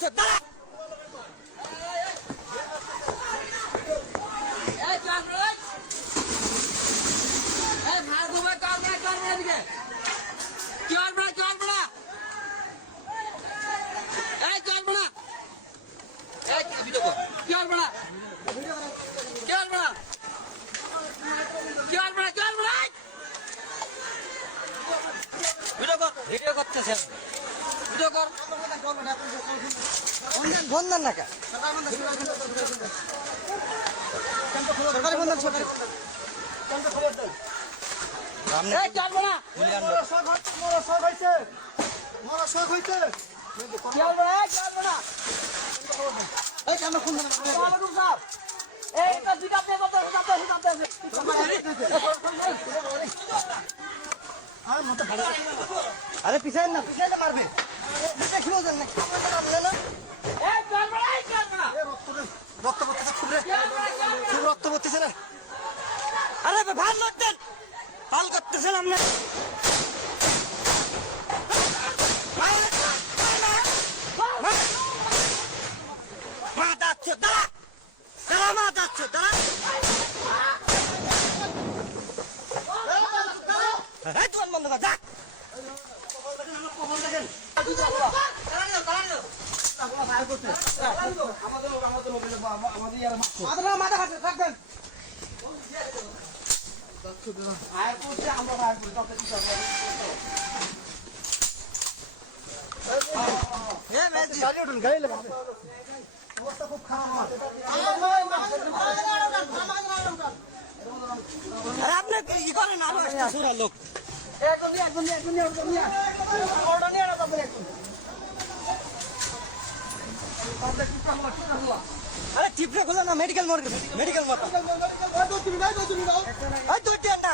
যাচ্ছে দাঁড়া ভিডিও করতেছে ভিডিও কর ফোন দেন না কেন সরকারি ফোন দেন সরকারি আরে পিছায় না মারবে রক্ত পড়তেছে খুব রক্ত পড়তেছে না আরে ভাল লাগতেন ভাল করতেছেন আপনি মা যাচ্ছে দাঁড়া দাঁড়া মা যাচ্ছে দাঁড়া তোমার বন্ধ কর যা মাথা খাচ্ছে থাকবেন আপনি ই করেন সুরা লোক আরে টিপটা খোলা না মেডিকেল মর্গে মেডিকেল মত না